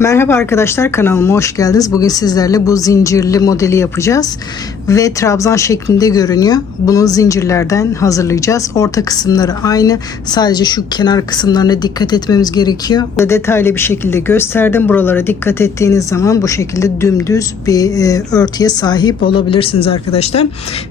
Merhaba arkadaşlar, kanalıma hoş geldiniz. Bugün sizlerle bu zincirli modeli yapacağız ve trabzan şeklinde görünüyor. Bunu zincirlerden hazırlayacağız. Orta kısımları aynı, sadece şu kenar kısımlarına dikkat etmemiz gerekiyor. Detaylı bir şekilde gösterdim. Buralara dikkat ettiğiniz zaman bu şekilde dümdüz bir örtüye sahip olabilirsiniz arkadaşlar.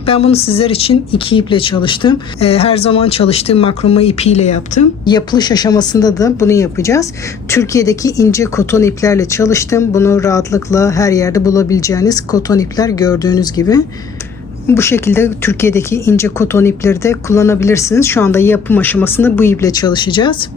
Ben bunu sizler için 2 iple çalıştım. Her zaman çalıştığım makrome ipiyle yaptım. Yapılış aşamasında da bunu yapacağız. Türkiye'deki ince koton iplerle çalıştım. Bunu rahatlıkla her yerde bulabileceğiniz koton ipler, gördüğünüz gibi. Bu şekilde Türkiye'deki ince koton ipleri de kullanabilirsiniz. Şu anda yapım aşamasında bu iple çalışacağız.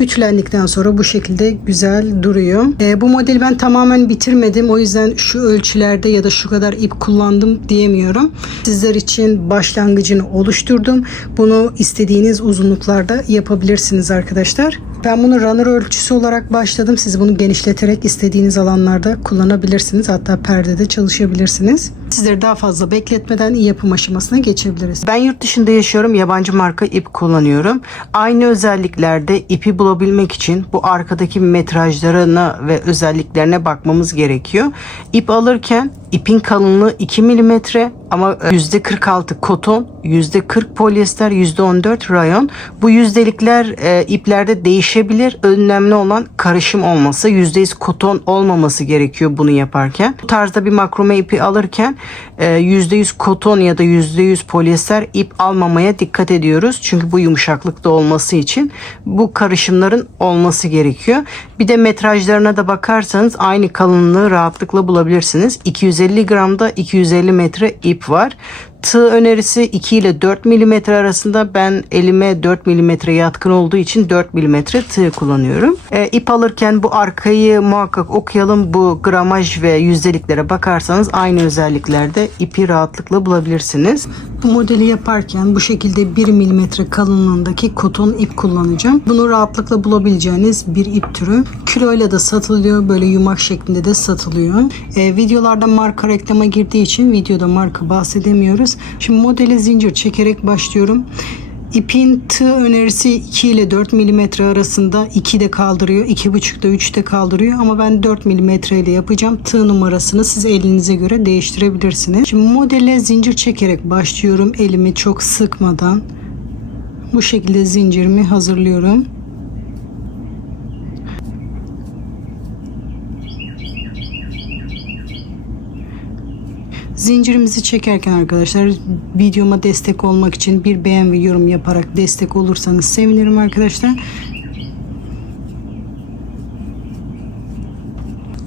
Ütülendikten sonra bu şekilde güzel duruyor. Bu modeli ben tamamen bitirmedim. O yüzden şu ölçülerde ya da şu kadar ip kullandım diyemiyorum. Sizler için başlangıcını oluşturdum. Bunu istediğiniz uzunluklarda yapabilirsiniz arkadaşlar. Ben bunu runner ölçüsü olarak başladım. Siz bunu genişleterek istediğiniz alanlarda kullanabilirsiniz. Hatta perdede çalışabilirsiniz. Sizleri daha fazla bekletmeden yapım aşamasına geçebiliriz. Ben yurt dışında yaşıyorum. Yabancı marka ip kullanıyorum. Aynı özelliklerde ipi bulabilmek için bu arkadaki metrajlarına ve özelliklerine bakmamız gerekiyor. İp alırken ipin kalınlığı 2 mm ama %46 koton, %40 polyester, %14 rayon. Bu yüzdelikler iplerde değişebilir. Önemli olan karışım olması. %100 koton olmaması gerekiyor bunu yaparken. Bu tarzda bir makrome ipi alırken %100 koton ya da %100 polyester ip almamaya dikkat ediyoruz. Çünkü bu yumuşaklıkta olması için bu karışımların olması gerekiyor. Bir de metrajlarına da bakarsanız aynı kalınlığı rahatlıkla bulabilirsiniz. 250 gramda 250 metre ip var. Tığ önerisi 2 ile 4 mm arasında. Ben elime 4 mm yatkın olduğu için 4 mm tığ kullanıyorum. İp alırken bu arkayı muhakkak okuyalım. Bu gramaj ve yüzdeliklere bakarsanız aynı özelliklerde ipi rahatlıkla bulabilirsiniz. Bu modeli yaparken bu şekilde 1 mm kalınlığındaki koton ip kullanacağım. Bunu rahatlıkla bulabileceğiniz bir ip türü. Kiloyla da satılıyor. Böyle yumak şeklinde de satılıyor. Videolarda marka reklama girdiği için videoda marka bahsedemiyoruz. Şimdi modele zincir çekerek başlıyorum. İpin tığ önerisi 2 ile 4 mm arasında, 2 de kaldırıyor, 2,5 da 3 de kaldırıyor ama ben 4 mm ile yapacağım. Tığ numarasını siz elinize göre değiştirebilirsiniz. Şimdi modele zincir çekerek başlıyorum. Elimi çok sıkmadan bu şekilde zincirimi hazırlıyorum. Zincirimizi çekerken arkadaşlar videoma destek olmak için bir beğen ve yorum yaparak destek olursanız sevinirim arkadaşlar.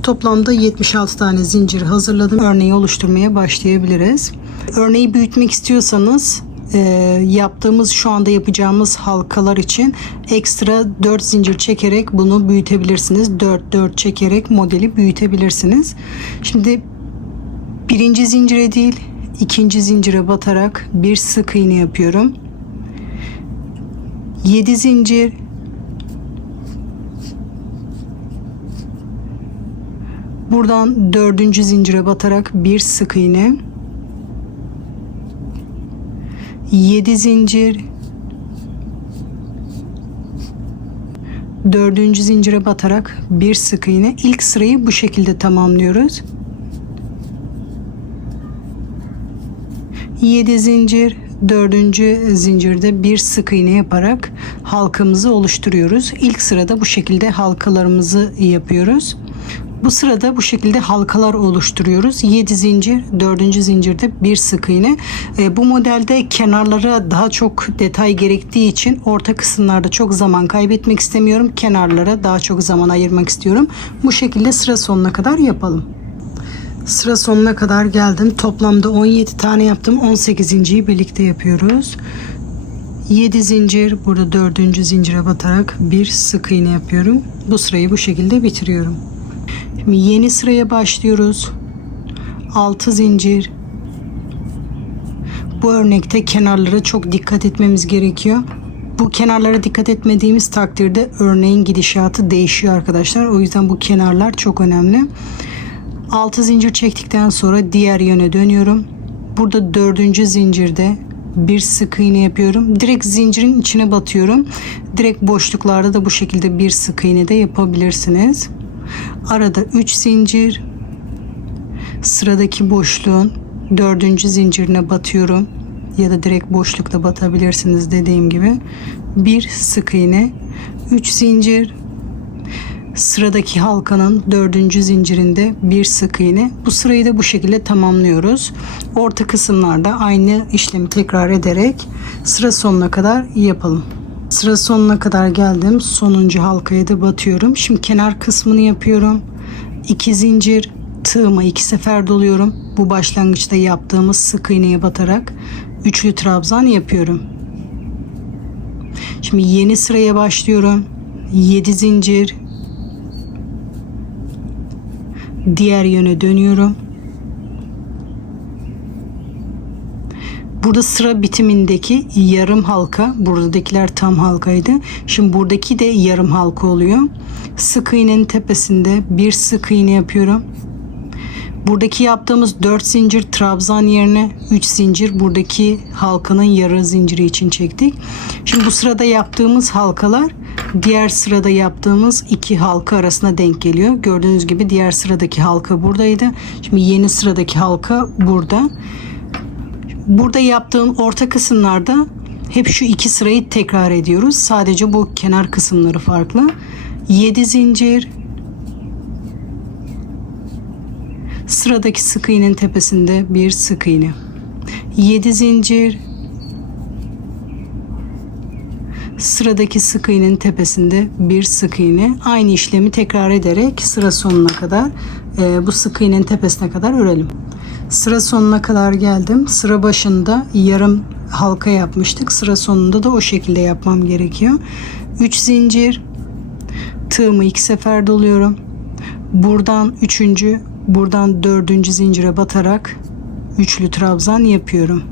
Toplamda 76 tane zincir hazırladım. Örneği oluşturmaya başlayabiliriz. Örneği büyütmek istiyorsanız şu anda yapacağımız halkalar için ekstra 4 zincir çekerek bunu büyütebilirsiniz. 4 çekerek modeli büyütebilirsiniz. Şimdi birinci zincire değil, ikinci zincire batarak bir sık iğne yapıyorum. 7 zincir, buradan 4. zincire batarak bir sık iğne, 7 zincir, 4. zincire batarak bir sık iğne. İlk sırayı bu şekilde tamamlıyoruz. 7 zincir, 4. zincirde bir sık iğne yaparak halkamızı oluşturuyoruz. İlk sırada bu şekilde halkalarımızı yapıyoruz. Bu sırada bu şekilde halkalar oluşturuyoruz. 7 zincir, 4. zincirde bir sık iğne. Bu modelde kenarlara daha çok detay gerektiği için orta kısımlarda çok zaman kaybetmek istemiyorum. Kenarlara daha çok zaman ayırmak istiyorum. Bu şekilde sıra sonuna kadar yapalım. Sıra sonuna kadar geldim. Toplamda 17 tane yaptım. 18.yi birlikte yapıyoruz. 7 zincir, burada 4. zincire batarak bir sık iğne yapıyorum. Bu sırayı bu şekilde bitiriyorum. Şimdi yeni sıraya başlıyoruz. 6 zincir. Bu örnekte kenarlara çok dikkat etmemiz gerekiyor. Bu kenarlara dikkat etmediğimiz takdirde örneğin gidişatı değişiyor arkadaşlar. O yüzden bu kenarlar çok önemli. 6 zincir çektikten sonra diğer yöne dönüyorum. Burada 4. zincirde bir sık iğne yapıyorum. Direkt zincirin içine batıyorum. Direkt boşluklarda da bu şekilde bir sık iğne de yapabilirsiniz. arada 3 zincir, sıradaki boşluğun 4. zincirine batıyorum ya da direkt boşlukta batabilirsiniz dediğim gibi. Bir sık iğne, 3 zincir, sıradaki halkanın 4. zincirinde bir sık iğne. Bu sırayı da bu şekilde tamamlıyoruz. Orta kısımlarda aynı işlemi tekrar ederek sıra sonuna kadar yapalım. Sıra sonuna kadar geldim. Sonuncu halkaya da batıyorum. Şimdi kenar kısmını yapıyorum. 2 zincir, tığıma 2 sefer doluyorum. Bu başlangıçta yaptığımız sık iğneye batarak üçlü trabzan yapıyorum. Şimdi yeni sıraya başlıyorum. 7 zincir, diğer yöne dönüyorum. Burada sıra bitimindeki yarım halka, buradakiler tam halkaydı. Şimdi buradaki de yarım halka oluyor. Sık iğnenin tepesinde bir sık iğne yapıyorum. Buradaki yaptığımız 4 zincir trabzan yerine 3 zincir buradaki halkanın yarı zinciri için çektik. Şimdi bu sırada yaptığımız halkalar diğer sırada yaptığımız 2 halka arasına denk geliyor. Gördüğünüz gibi diğer sıradaki halka buradaydı. Şimdi yeni sıradaki halka burada. Burada yaptığım orta kısımlarda hep şu 2 sırayı tekrar ediyoruz. Sadece bu kenar kısımları farklı. 7 zincir, sıradaki sık iğnenin tepesinde bir sık iğne. 7 zincir, sıradaki sık iğnenin tepesinde bir sık iğne. Aynı işlemi tekrar ederek sıra sonuna kadar bu sık iğnenin tepesine kadar örelim. Sıra sonuna kadar geldim. Sıra başında yarım halka yapmıştık. Sıra sonunda da o şekilde yapmam gerekiyor. 3 zincir, tığımı 2 sefer doluyorum. Buradan 3. buradan 4. zincire batarak üçlü trabzan yapıyorum.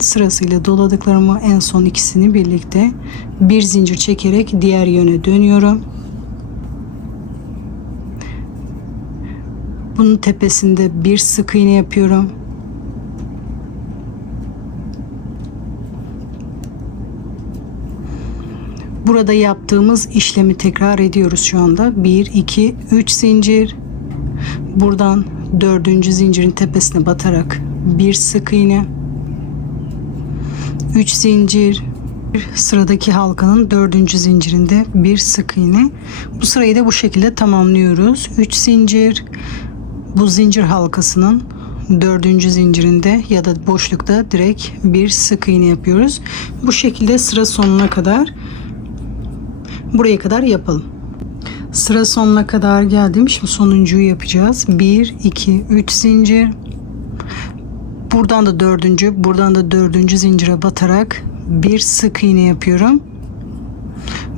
Sırasıyla doladıklarımı en son ikisini birlikte bir zincir çekerek diğer yöne dönüyorum. Bunun tepesinde bir sık iğne yapıyorum. Burada yaptığımız işlemi tekrar ediyoruz şu anda. 1, 2, 3 zincir. Buradan 4. zincirin tepesine batarak bir sık iğne. 3 zincir. Sıradaki halkanın 4. zincirinde bir sık iğne. Bu sırayı da bu şekilde tamamlıyoruz. 3 zincir. Bu zincir halkasının 4. zincirinde ya da boşlukta direkt bir sık iğne yapıyoruz. Bu şekilde sıra sonuna kadar buraya kadar yapalım. Sıra sonuna kadar geldim. Şimdi sonuncuyu yapacağız. 1, 2, 3 zincir. Buradan da 4. buradan da 4. zincire batarak bir sık iğne yapıyorum.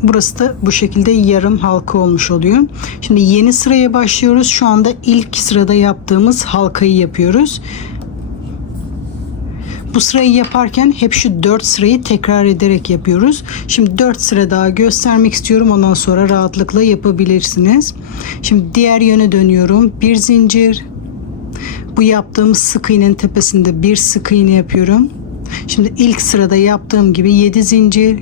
Burası da bu şekilde yarım halka olmuş oluyor. Şimdi yeni sıraya başlıyoruz. Şu anda ilk sırada yaptığımız halkayı yapıyoruz. Bu sırayı yaparken hep şu 4 sırayı tekrar ederek yapıyoruz. Şimdi 4 sıra daha göstermek istiyorum. Ondan sonra rahatlıkla yapabilirsiniz. Şimdi diğer yöne dönüyorum. Bir zincir. Bu yaptığımız sık iğnenin tepesinde bir sık iğne yapıyorum. Şimdi ilk sırada yaptığım gibi 7 zincir.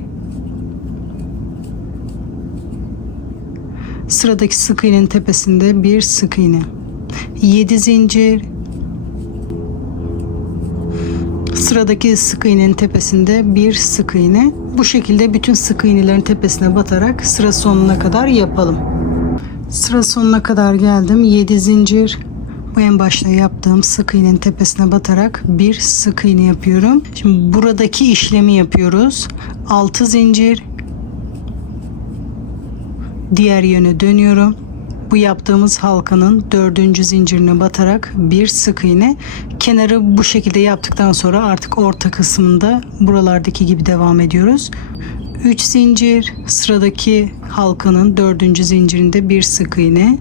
Sıradaki sık iğnenin tepesinde bir sık iğne. 7 zincir. Sıradaki sık iğnenin tepesinde bir sık iğne. Bu şekilde bütün sık iğnelerin tepesine batarak sıra sonuna kadar yapalım. Sıra sonuna kadar geldim. 7 zincir. Bu en başta yaptığım sık iğnenin tepesine batarak bir sık iğne yapıyorum. Şimdi buradaki işlemi yapıyoruz. 6 zincir. Diğer yöne dönüyorum. Bu yaptığımız halkanın 4. zincirine batarak bir sık iğne. Kenarı bu şekilde yaptıktan sonra artık orta kısmında buralardaki gibi devam ediyoruz. 3 zincir, sıradaki halkanın 4. zincirinde bir sık iğne.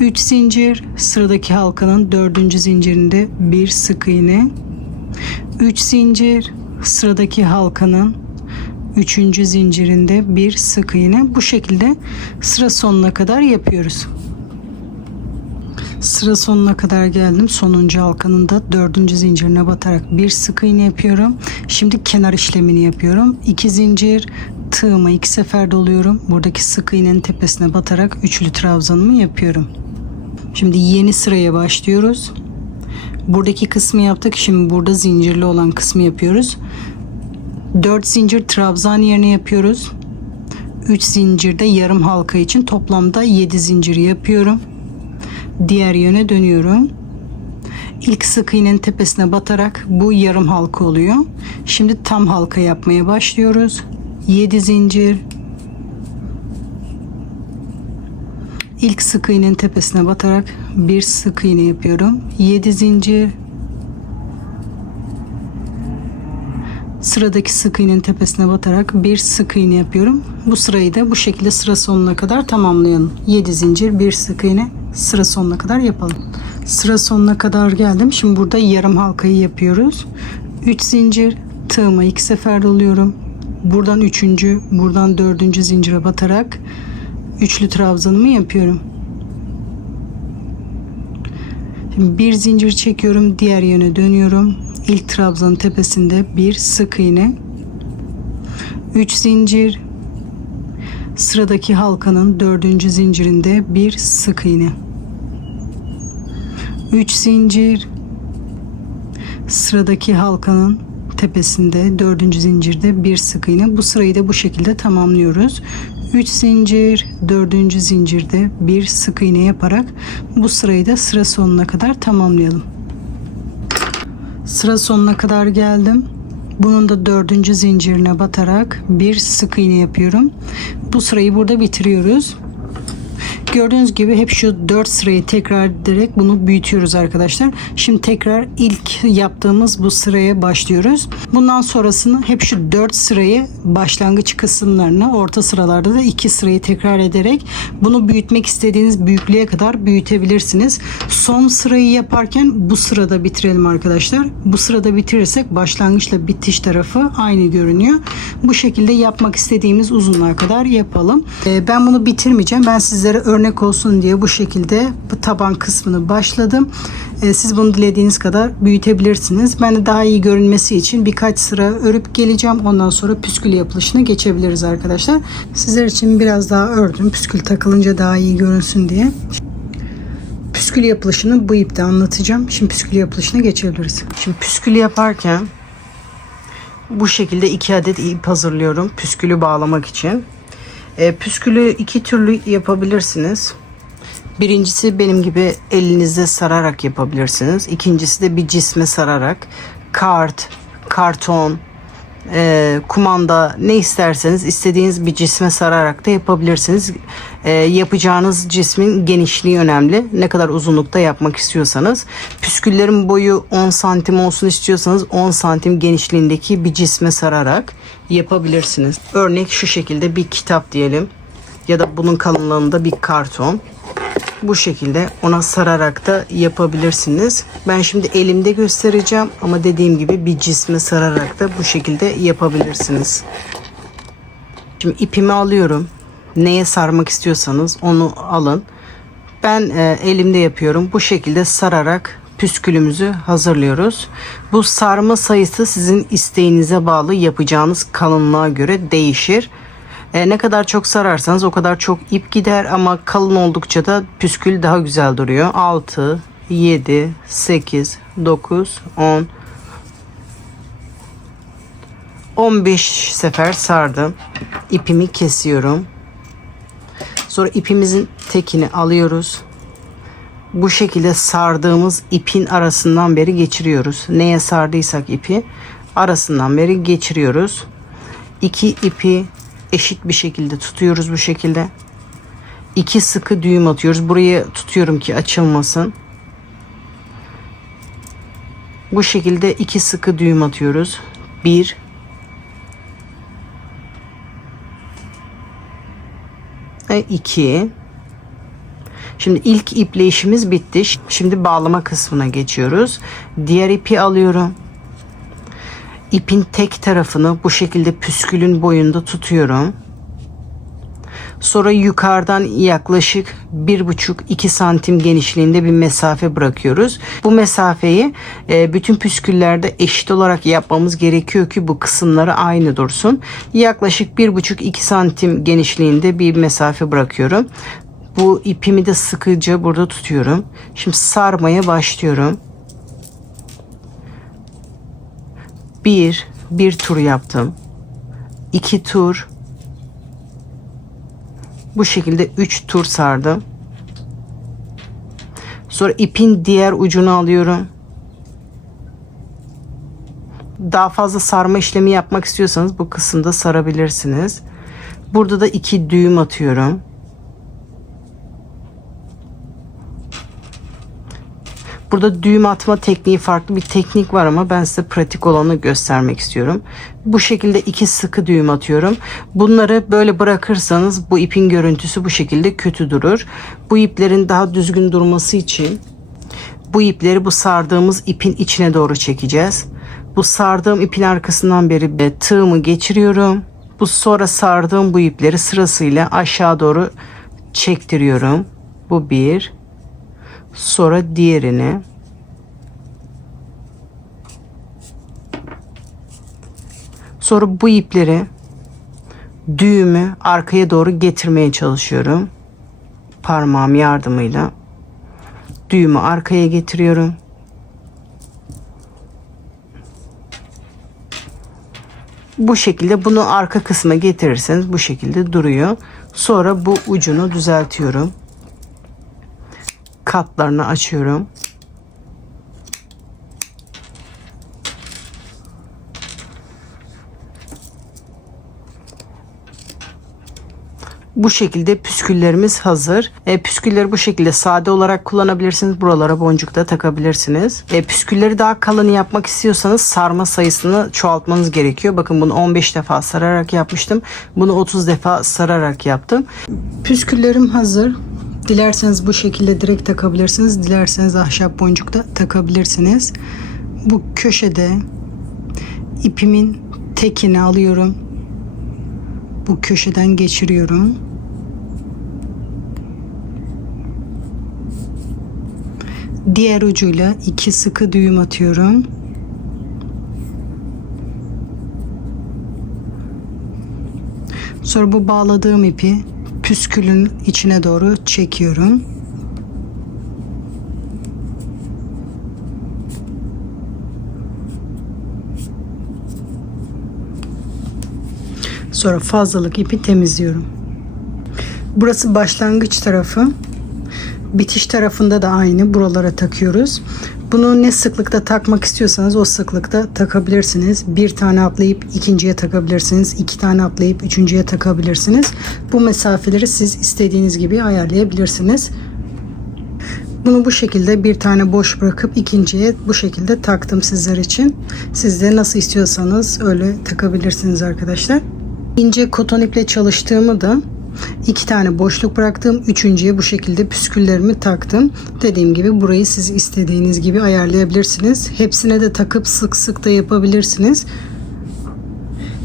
3 zincir, sıradaki halkanın 4. zincirinde bir sık iğne. 3 zincir, sıradaki halkanın 3. zincirinde bir sık iğne. Bu şekilde sıra sonuna kadar yapıyoruz. Sıra sonuna kadar geldim. Sonuncu halkanın da 4. zincirine batarak bir sık iğne yapıyorum. Şimdi kenar işlemini yapıyorum. 2 zincir, tığıma 2 sefer doluyorum. Buradaki sık iğnenin tepesine batarak üçlü trabzanımı yapıyorum. Şimdi yeni sıraya başlıyoruz. Buradaki kısmı yaptık. Şimdi burada zincirli olan kısmı yapıyoruz. 4 zincir trabzan yerine yapıyoruz. 3 zincirde yarım halka için toplamda 7 zincir yapıyorum. Diğer yöne dönüyorum. İlk sık iğnenin tepesine batarak bu yarım halka oluyor. Şimdi tam halka yapmaya başlıyoruz. 7 zincir. İlk sık iğnenin tepesine batarak bir sık iğne yapıyorum. 7 zincir. Sıradaki sık iğnenin tepesine batarak bir sık iğne yapıyorum. Bu sırayı da bu şekilde sıra sonuna kadar tamamlayalım. 7 zincir, bir sık iğne, sıra sonuna kadar yapalım. Sıra sonuna kadar geldim. Şimdi burada yarım halkayı yapıyoruz. 3 zincir, tığıma 2 sefer doluyorum. Buradan 3. buradan 4. zincire batarak üçlü trabzanımı yapıyorum. Şimdi bir zincir çekiyorum, diğer yöne dönüyorum. İlk trabzanın tepesinde bir sık iğne, 3 zincir, sıradaki halkanın 4. zincirinde bir sık iğne, 3 zincir, sıradaki halkanın tepesinde 4. zincirde bir sık iğne. Bu sırayı da bu şekilde tamamlıyoruz. 3 zincir, 4. zincirde bir sık iğne yaparak bu sırayı da sıra sonuna kadar tamamlayalım. Sıra sonuna kadar geldim. Bunun da 4. zincirine batarak bir sık iğne yapıyorum. Bu sırayı burada bitiriyoruz. Gördüğünüz gibi hep şu 4 sırayı tekrar ederek bunu büyütüyoruz arkadaşlar. Şimdi tekrar ilk yaptığımız bu sıraya başlıyoruz. Bundan sonrasını hep şu 4 sırayı başlangıç kısımlarına, orta sıralarda da 2 sırayı tekrar ederek bunu büyütmek istediğiniz büyüklüğe kadar büyütebilirsiniz. Son sırayı yaparken bu sırada bitirelim arkadaşlar. Bu sırada bitirirsek başlangıçla bitiş tarafı aynı görünüyor. Bu şekilde yapmak istediğimiz uzunluğa kadar yapalım. Ben bunu bitirmeyeceğim. Ben sizlere örnek olsun diye bu şekilde bu taban kısmını başladım. Siz bunu dilediğiniz kadar büyütebilirsiniz. Ben de daha iyi görünmesi için birkaç sıra örüp geleceğim. Ondan sonra püskül yapılışına geçebiliriz arkadaşlar. Sizler için biraz daha ördüm. Püskül takılınca daha iyi görünsün diye. Püskül yapılışını bu ipte anlatacağım. Şimdi püskül yapılışına geçebiliriz. Şimdi püskül yaparken bu şekilde 2 adet ip hazırlıyorum. Püskülü bağlamak için. Püskülü 2 türlü yapabilirsiniz. Birincisi benim gibi elinizde sararak yapabilirsiniz. İkincisi de bir cisme sararak kart, karton, kumanda ne isterseniz istediğiniz bir cisme sararak da yapabilirsiniz. Yapacağınız cismin genişliği önemli. Ne kadar uzunlukta yapmak istiyorsanız. Püsküllerin boyu 10 santim olsun istiyorsanız 10 santim genişliğindeki bir cisme sararak yapabilirsiniz. Örnek şu şekilde bir kitap diyelim ya da bunun kalınlığında bir karton. Bu şekilde ona sararak da yapabilirsiniz. Ben şimdi elimde göstereceğim ama dediğim gibi bir cisme sararak da bu şekilde yapabilirsiniz. Şimdi ipimi alıyorum. Neye sarmak istiyorsanız onu alın. Ben elimde yapıyorum. Bu şekilde sararak püskülümüzü hazırlıyoruz. Bu sarma sayısı sizin isteğinize bağlı, yapacağınız kalınlığa göre değişir. Ne kadar çok sararsanız o kadar çok ip gider ama kalın oldukça da püskül daha güzel duruyor. 6, 7, 8, 9, 10, 15 sefer sardım. İpimi kesiyorum. Sonra ipimizin tekini alıyoruz. Bu şekilde sardığımız ipin arasından beri geçiriyoruz. Neye sardıysak ipi arasından beri geçiriyoruz. 2 ipi eşit bir şekilde tutuyoruz bu şekilde. 2 sıkı düğüm atıyoruz. Buraya tutuyorum ki açılmasın. Bu şekilde 2 sıkı düğüm atıyoruz. 1 ve 2. Şimdi ilk iple işimiz bitti. Şimdi bağlama kısmına geçiyoruz. Diğer ipi alıyorum. İpin tek tarafını bu şekilde püskülün boyunda tutuyorum. Sonra yukarıdan yaklaşık 1,5-2 santim genişliğinde bir mesafe bırakıyoruz. Bu mesafeyi bütün püsküllerde eşit olarak yapmamız gerekiyor ki bu kısımları aynı dursun. Yaklaşık 1,5-2 santim genişliğinde bir mesafe bırakıyorum. Bu ipimi de sıkıca burada tutuyorum. Şimdi sarmaya başlıyorum. Bir tur yaptım. 2 tur. Bu şekilde 3 tur sardım. Sonra ipin diğer ucunu alıyorum. Daha fazla sarma işlemi yapmak istiyorsanız bu kısımda sarabilirsiniz. Burada da 2 düğüm atıyorum. Burada düğüm atma tekniği farklı bir teknik var ama ben size pratik olanı göstermek istiyorum. Bu şekilde 2 sıkı düğüm atıyorum. Bunları böyle bırakırsanız bu ipin görüntüsü bu şekilde kötü durur. Bu iplerin daha düzgün durması için bu ipleri bu sardığımız ipin içine doğru çekeceğiz. Bu sardığım ipin arkasından beri tığımı geçiriyorum. Bu sonra sardığım bu ipleri sırasıyla aşağı doğru çektiriyorum. Bu bir. Sonra diğerini. Sonra bu ipleri düğümü arkaya doğru getirmeye çalışıyorum. Parmağım yardımıyla düğümü arkaya getiriyorum. Bu şekilde bunu arka kısma getirirseniz bu şekilde duruyor. Sonra bu ucunu düzeltiyorum. Katlarını açıyorum. Bu şekilde püsküllerimiz hazır. Püskülleri bu şekilde sade olarak kullanabilirsiniz. Buralara boncuk da takabilirsiniz. Püskülleri daha kalın yapmak istiyorsanız sarma sayısını çoğaltmanız gerekiyor. Bakın bunu 15 defa sararak yapmıştım. Bunu 30 defa sararak yaptım. Püsküllerim hazır. Dilerseniz bu şekilde direkt takabilirsiniz. Dilerseniz ahşap boncuk da takabilirsiniz. Bu köşede ipimin tekini alıyorum. Bu köşeden geçiriyorum. Diğer ucuyla 2 sıkı düğüm atıyorum. Sonra bu bağladığım ipi püskülün içine doğru çekiyorum. Sonra fazlalık ipi temizliyorum. Burası başlangıç tarafı. Bitiş tarafında da aynı. Buralara takıyoruz. Bunu ne sıklıkta takmak istiyorsanız o sıklıkta takabilirsiniz. Bir tane atlayıp ikinciye takabilirsiniz. 2 tane atlayıp üçüncüye takabilirsiniz. Bu mesafeleri siz istediğiniz gibi ayarlayabilirsiniz. Bunu bu şekilde bir tane boş bırakıp ikinciye bu şekilde taktım sizler için. Siz de nasıl istiyorsanız öyle takabilirsiniz arkadaşlar. İnce koton iple çalıştığımı da 2 tane boşluk bıraktım. Üçüncüye bu şekilde püsküllerimi taktım. Dediğim gibi burayı siz istediğiniz gibi ayarlayabilirsiniz. Hepsine de takıp sık sık da yapabilirsiniz.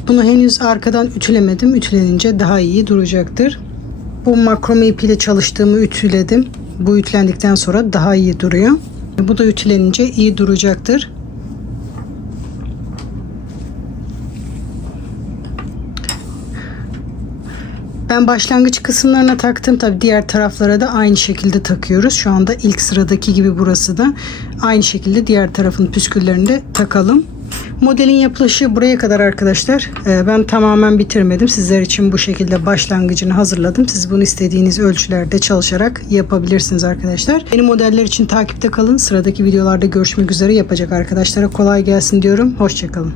Bunu henüz arkadan ütülemedim. Ütülenince daha iyi duracaktır. Bu makrome ipiyle çalıştığımı ütüledim. Bu ütülendikten sonra daha iyi duruyor. Bu da ütülenince iyi duracaktır. Ben başlangıç kısımlarına taktım. Tabi diğer taraflara da aynı şekilde takıyoruz. Şu anda ilk sıradaki gibi burası da aynı şekilde diğer tarafın püsküllerini de takalım. Modelin yapılışı buraya kadar arkadaşlar. Ben tamamen bitirmedim. Sizler için bu şekilde başlangıcını hazırladım. Siz bunu istediğiniz ölçülerde çalışarak yapabilirsiniz arkadaşlar. Yeni modeller için takipte kalın. Sıradaki videolarda görüşmek üzere. Yapacak arkadaşlara kolay gelsin diyorum. Hoşça kalın.